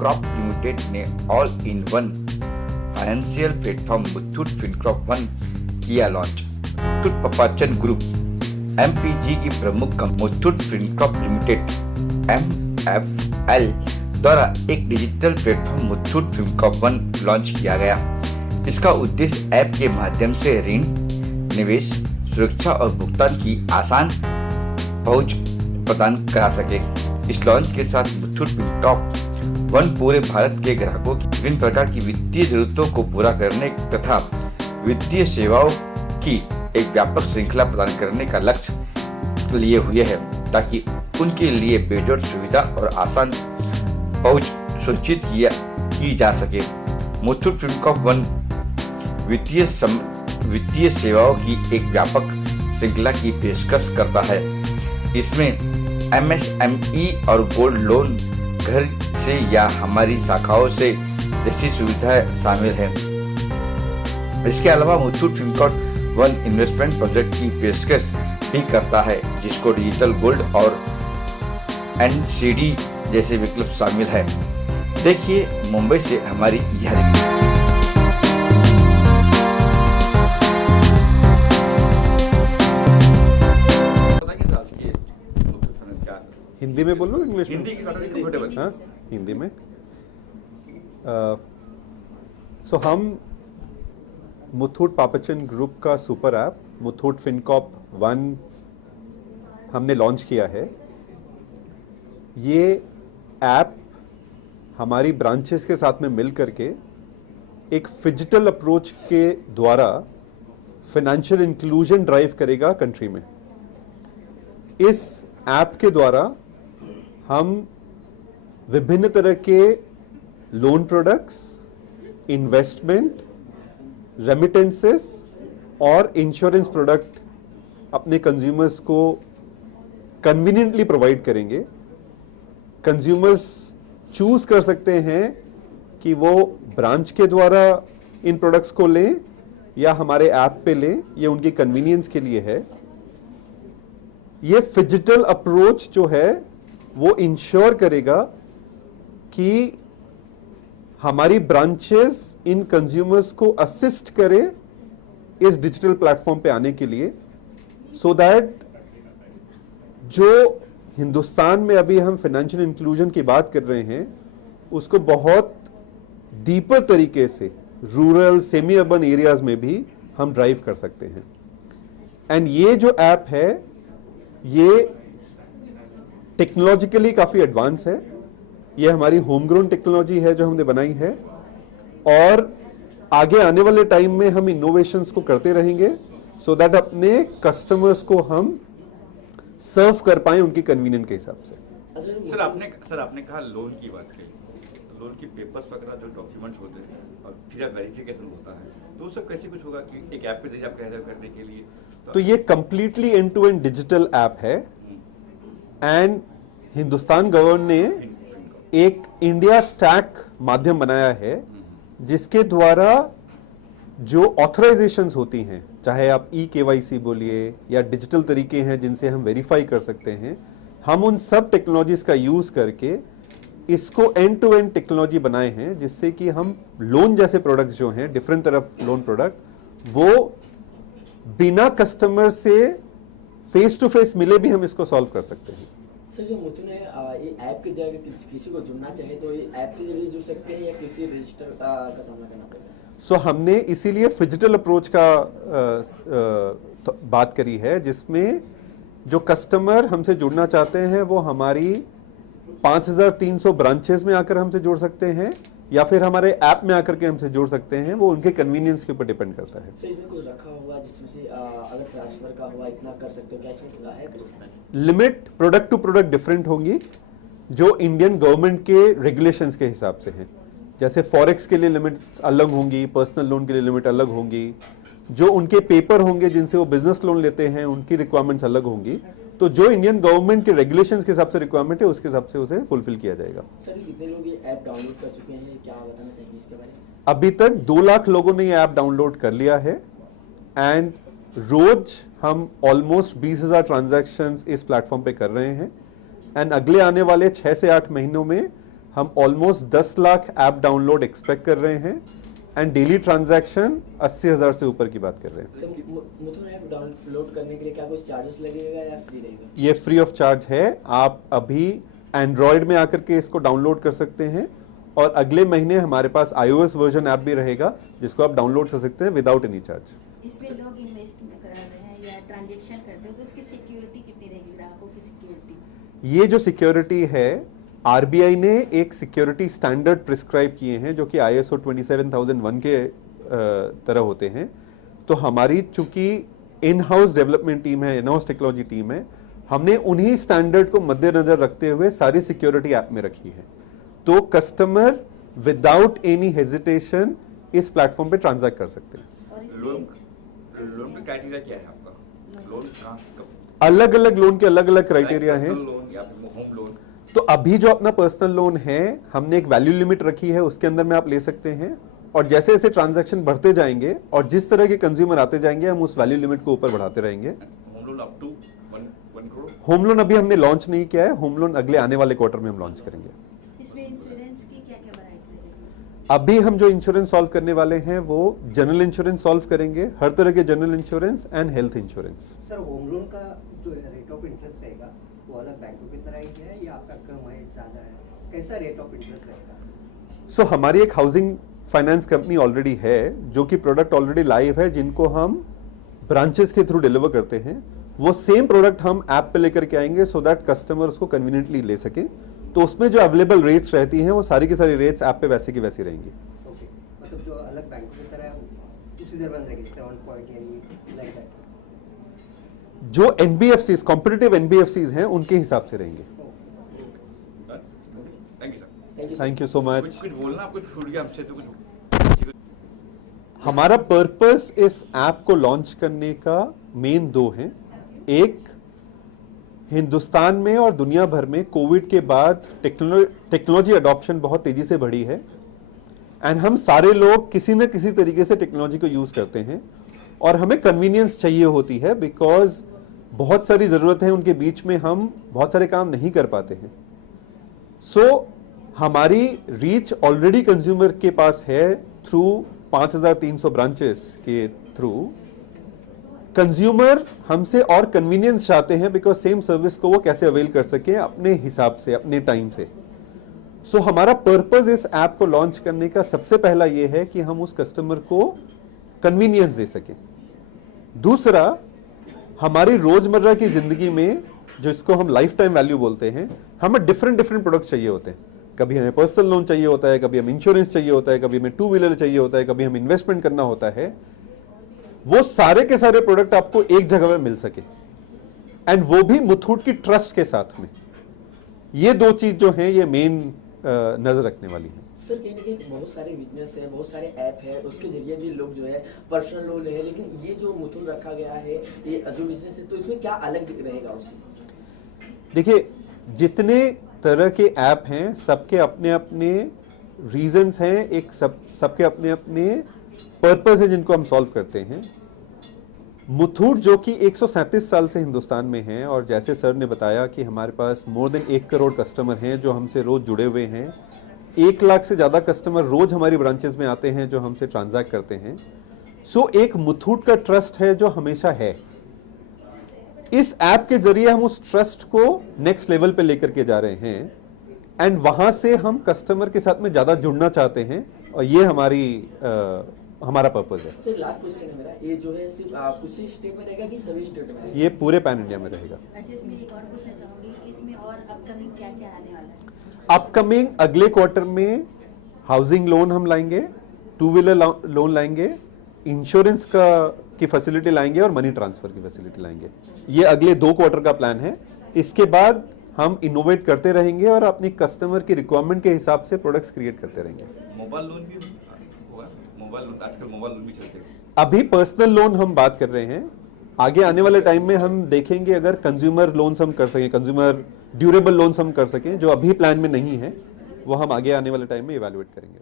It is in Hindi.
फिनकॉर्प लिमिटेड ने all in one financial platform Muthoot Fincorp one किया लॉन्च। मुथूट पापाचन ग्रुप MPG की प्रमुख company Muthoot Fincorp limited MFL द्वारा एक digital platform Muthoot Fincorp one launch किया गया। इसका उद्देश्य ऐप के माध्यम से ऋण, निवेश, सुरक्षा और भुगतान की आसान पहुंच प्रदान करा सके। इस लॉन्च के साथ मुथूट फिनकॉर्प वन पूरे भारत के ग्राहकों की विभिन्न प्रकार की वित्तीय जरूरतों को पूरा करने तथा वित्तीय सेवाओं की एक व्यापक श्रृंखला प्रदान करने का लक्ष्य लिए हुए है, ताकि उनके लिए बेजोड़ सुविधा और आसान पहुंच सुनिश्चित की जा सके। मुथूट फिनकॉर्प वन वित्तीय सेवाओं की एक व्यापक श्रृंखला की पेशकश करता है। इसमें MSME और गोल्ड लोन घर से या हमारी शाखाओं से जैसी सुविधाएं शामिल हैं। इसके अलावा Muthoot Fincorp one investment project की पेशकश भी करता है, जिसको डिजिटल गोल्ड और NCD जैसे विकल्प शामिल है। देखिए मुंबई से हमारी यह रिपोर्ट। हिंदी में बोलो इंग्लिश में? हिंदी की कंफर्टेबल। हाँ, हिंदी में। सो हम मुथूट पापाचन ग्रुप का super app Muthoot Fincorp one हमने लॉन्च किया है। ये ऐप हमारी ब्रांचेस के साथ में मिल करके एक फिजिटल अप्रोच के द्वारा फाइनेंशियल इंक्लूजन ड्राइव करेगा कंट्री में। इस ऐप के द्वारा हम विभिन्न तरह के लोन प्रोडक्ट्स, इन्वेस्टमेंट, रेमिटेंसेस और इंश्योरेंस प्रोडक्ट अपने कंज्यूमर्स को कन्वीनियंटली प्रोवाइड करेंगे। कंज्यूमर्स चूज कर सकते हैं कि वो ब्रांच के द्वारा इन प्रोडक्ट्स को लें या हमारे ऐप पे लें, ये उनकी कन्वीनियंस के लिए है। ये फिजिटल अप्रोच जो है वो इंश्योर करेगा कि हमारी ब्रांचेस इन कंज्यूमर्स को असिस्ट करे इस डिजिटल प्लेटफॉर्म पे आने के लिए, सो दैट जो हिंदुस्तान में अभी हम फाइनेंशियल इंक्लूजन की बात कर रहे हैं उसको बहुत डीपर तरीके से रूरल, सेमी अर्बन एरियाज में भी हम ड्राइव कर सकते हैं। एंड ये जो ऐप है ये टेक्नोलॉजिकली काफी एडवांस है। ये हमारी होम ग्रोन टेक्नोलॉजी है जो हमने बनाई है, और आगे आने वाले टाइम में हम इनोवेशंस को करते रहेंगे सो दैट अपने कस्टमर्स को हम सर्व कर पाए उनकी कन्वीनियंस के हिसाब से। सर आपने कहा लोन की बात की, तो लोन की पेपर्स वगैरह जो डॉक्यूमेंट्स होते हैं और फिर वेरिफिकेशन होता है, तो वो सब कैसे कुछ होगा कि एक ऐप पे दे आप कह रहे हो करने के लिए? तो ये completely end to end digital app है। एंड हिंदुस्तान गवर्नमेंट ने एक इंडिया स्टैक माध्यम बनाया है जिसके द्वारा जो ऑथराइजेशंस होती हैं, चाहे आप KYC बोलिए या डिजिटल तरीके हैं जिनसे हम वेरीफाई कर सकते हैं, हम उन सब टेक्नोलॉजीज का यूज करके इसको एंड टू एंड टेक्नोलॉजी बनाए हैं, जिससे कि हम लोन जैसे प्रोडक्ट्स जो हैं, डिफरेंट तरफ लोन प्रोडक्ट, वो बिना कस्टमर से फेस टू फेस मिले भी हम इसको सॉल्व कर सकते हैं। सर, जो मुझे ये ऐप की जगह किसी को जुड़ना चाहे तो ये ऐप के जरिए जुड़ सकते हैं या किसी रजिस्टर का सामना करना पड़ेगा? सो हमने इसीलिए फिजिटल अप्रोच का बात करी है, जिसमें जो कस्टमर हमसे जुड़ना चाहते हैं वो हमारी 5300 ब्रांचेस में आकर हमसे जुड़ सकते हैं या फिर हमारे ऐप में आकर के हमसे जुड़ सकते हैं। वो उनके कन्वीनियंस के ऊपर डिपेंड करता है। सर, इसमें कुछ रखा हुआ जिसमें से अगर ट्रांसफर का हुआ इतना कर सकते हो, क्या इसमें है कुछ? Limit product to product different होंगी, जो इंडियन गवर्नमेंट के रेगुलेशंस के हिसाब से हैं। जैसे फॉरेक्स के लिए लिमिट अलग होंगी, पर्सनल लोन के लिए लिमिट अलग होंगी, जो उनके पेपर होंगे जिनसे वो बिजनेस लोन लेते हैं उनकी रिक्वायरमेंट्स अलग होंगी। तो जो इंडियन गवर्नमेंट के रेगुलेशंस के हिसाब से रिक्वायरमेंट है उसके हिसाब से उसे फुलफिल किया जाएगा। सर, कितने लोग ये ऐप डाउनलोड कर चुके हैं, क्या बताना चाहिए इसके बारे में? अभी तक 2 लाख लोगों ने ये ऐप डाउनलोड कर लिया है। एंड रोज हम ऑलमोस्ट 20,000 ट्रांजैक्शंस इस प्लेटफॉर्म पे कर रहे हैं। एंड अगले आने वाले 6 से 8 महीनों में हम almost 10 lakh app download expect कर रहे हैं एंड डेली ट्रांजैक्शन 80,000 से ऊपर की बात कर रहे हैं। तो मुथुट ऐप डाउनलोड करने के लिए क्या कुछ चार्जेस लगेगा या फ्री रहेगा? ये फ्री ऑफ चार्ज है। आप अभी एंड्रॉयड में आकर के इसको डाउनलोड कर सकते हैं और अगले महीने हमारे पास iOS वर्जन ऐप भी रहेगा जिसको आप डाउनलोड कर सकते हैं विदाउट एनी चार्ज। इसमें लोग इन्वेस्ट कर रहे हैं या ट्रांजैक्शन करते हैं तो उसकी सिक्योरिटी कितनी रहेगी, ग्राहकों की सिक्योरिटी? ये जो सिक्योरिटी है आरबीआई ने एक सिक्योरिटी स्टैंडर्ड प्रिस्क्राइब किए हैं जो कि ISO 27001 के तरह होते हैं। तो हमारी चूंकि इन हाउस डेवलपमेंट टीम है, इन हाउस टेक्नोलॉजी टीम है, हमने उन्हीं स्टैंडर्ड को मद्देनजर रखते हुए सारी सिक्योरिटी ऐप में रखी है। तो कस्टमर विदाउट एनी हेजिटेशन इस प्लेटफॉर्म पे ट्रांजैक्ट कर सकते हैं। और लोन इसमें लोन का क्राइटेरिया क्या है आपका? लोन कहाँ कब? अलग अलग लोन के अलग अलग क्राइटेरिया हैं। पर्सनल लोन या फिर होम लोन? तो अभी जो अपना पर्सनल लोन है हमने एक वैल्यू लिमिट रखी है, उसके अंदर में आप ले सकते हैं और जैसे जैसे ट्रांजैक्शन बढ़ते जाएंगे और जिस तरह के कंज्यूमर आते जाएंगे हम उस वैल्यू लिमिट को ऊपर बढ़ाते रहेंगे। Home loan up to 1 crore? Home loan अभी हमने लॉन्च नहीं किया है, होम लोन अगले आने वाले क्वार्टर में हम लॉन्च करेंगे। इसमें इंश्योरेंस की क्या क्या वैरायटी रहेगी? अभी हम जो इंश्योरेंस सॉल्व करने वाले हैं वो जनरल इंश्योरेंस सॉल्व करेंगे, हर तरह के general insurance and health insurance. Sir home loan का जो रेट ऑफ इंटरेस्ट रहेगा वो अलग बैंकों की तरह ही है या आपका कम है, ज़्यादा है, कैसा रेट ऑफ इंटरेस्ट रहेगा? सो हमारी एक हाउसिंग फाइनेंस कंपनी ऑलरेडी है जो कि प्रोडक्ट ऑलरेडी लाइव है, जिनको हम ब्रांचेस के थ्रू डिलीवर करते हैं। वो सेम प्रोडक्ट हम ऐप पे लेकर के आएंगे सो दैट कस्टमर उसको कन्वीनियंटली ले सके। तो उसमें जो अवेलेबल रेट्स रहती हैं वो सारी की सारी रेट्स ऐप पे वैसे की वैसी रहेंगी। ओके, मतलब जो अलग बैंकों की तरह है उसी दर बन रहेगी 7 पॉइंट यानी लाइक दैट। जो NBFCs कॉम्पिटिटिव NBFCs हैं उनके हिसाब से रहेंगे। Thank you sir. Thank you so much. कुछ बोलना, कुछ छूट गया हमसे तो कुछ? हमारा पर्पस इस ऐप को लॉन्च करने का मेन 2 हैं। एक, हिंदुस्तान में और दुनिया भर में कोविड के बाद टेक्नोलॉजी अडॉप्शन बहुत तेजी से बढ़ी है एंड हम सारे लोग किसी न किसी तरीके से टेक्नोलॉजी को यूज करते हैं और हमें कन्वीनियंस चाहिए होती है बिकॉज बहुत सारी जरूरत है, उनके बीच में हम बहुत सारे काम नहीं कर पाते हैं। सो हमारी रीच ऑलरेडी कंज्यूमर के पास है थ्रू 5,300 ब्रांचेस के थ्रू। कंज्यूमर हमसे और कन्वीनियंस चाहते हैं बिकॉज सेम सर्विस को वो कैसे अवेल कर सके अपने हिसाब से, अपने टाइम से। सो हमारा पर्पस इस ऐप को लॉन्च करने का सबसे पहला ये है कि हम उस कस्टमर को कन्वीनियंस दे सकें। दूसरा, हमारी रोजमर्रा की जिंदगी में जिसको हम लाइफ टाइम वैल्यू बोलते हैं, हमें डिफरेंट प्रोडक्ट्स चाहिए होते हैं। कभी हमें पर्सनल लोन चाहिए होता है, कभी हमें इंश्योरेंस चाहिए होता है, कभी हमें 2 व्हीलर चाहिए होता है, कभी हमें इन्वेस्टमेंट करना होता है। वो सारे के सारे प्रोडक्ट आपको एक जगह में मिल सके एंड वो भी मुथूट की ट्रस्ट के साथ में। ये 2 चीज जो हैं ये मेन नजर रखने वाली है। सर कहीं ना कहीं बहुत सारे बिजनेस है, बहुत सारे ऐप है, उसके जरिए भी लोग जो है पर्सनल लोन ले, लेकिन ये जो मुथूट रखा गया है, ये जो बिजनेस है, तो इसमें क्या अलग रहेगा उससे? देखिए, जितने तरह के ऐप हैं सबके अपने अपने रीजंस हैं, एक सबके अपने अपने पर्पस है जिनको हम सॉल्व करते हैं। मुथूट जो कि 137 साल से हिंदुस्तान में है और जैसे सर ने बताया कि हमारे पास मोर देन 1 करोड़ कस्टमर हैं जो हमसे रोज जुड़े हुए हैं। 1 लाख से ज्यादा कस्टमर रोज हमारी ब्रांचेस में आते हैं जो हमसे ट्रांजैक्ट करते हैं। सो एक मुथूट का ट्रस्ट है जो हमेशा है। इस ऐप के जरिए हम उस ट्रस्ट को नेक्स्ट लेवल पे लेकर के जा रहे हैं एंड वहां से हम कस्टमर के साथ में ज्यादा जुड़ना चाहते हैं और ये हमारा पर्पस है। सर लास्ट क्वेश्चन है मेरा, ये जो है सिर्फ कुछ स्टेट में रहेगा कि सभी स्टेट में रहेगा? ये पूरे पैन इंडिया में रहेगा। अच्छा, इसमें एक और पूछना चाहूंगी, इसमें और अपकमिंग क्या क्या आने वाला है? अपकमिंग अगले क्वार्टर में हाउसिंग लोन हम लाएंगे, 2 व्हीलर लोन लाएंगे, इंश्योरेंस की फैसिलिटी लाएंगे और मनी ट्रांसफर की फैसिलिटी लाएंगे। ये अगले 2 क्वार्टर का प्लान है। इसके बाद हम इनोवेट करते रहेंगे और अपनी कस्टमर की रिक्वायरमेंट के हिसाब से प्रोडक्ट्स क्रिएट करते रहेंगे। मोबाइल लोन भी हुआ? मोबाइल लोन, आजकल मोबाइल लोन भी चलते हैं। अभी पर्सनल लोन हम बात कर रहे हैं, आगे आने वाले टाइम में हम देखेंगे अगर कंज्यूमर लोन्स हम कर सकें, कंज्यूमर ड्यूरेबल लोन्स हम कर सकें जो अभी प्लान में नहीं है, वो हम आगे आने वाले टाइम में इवैल्यूएट करेंगे।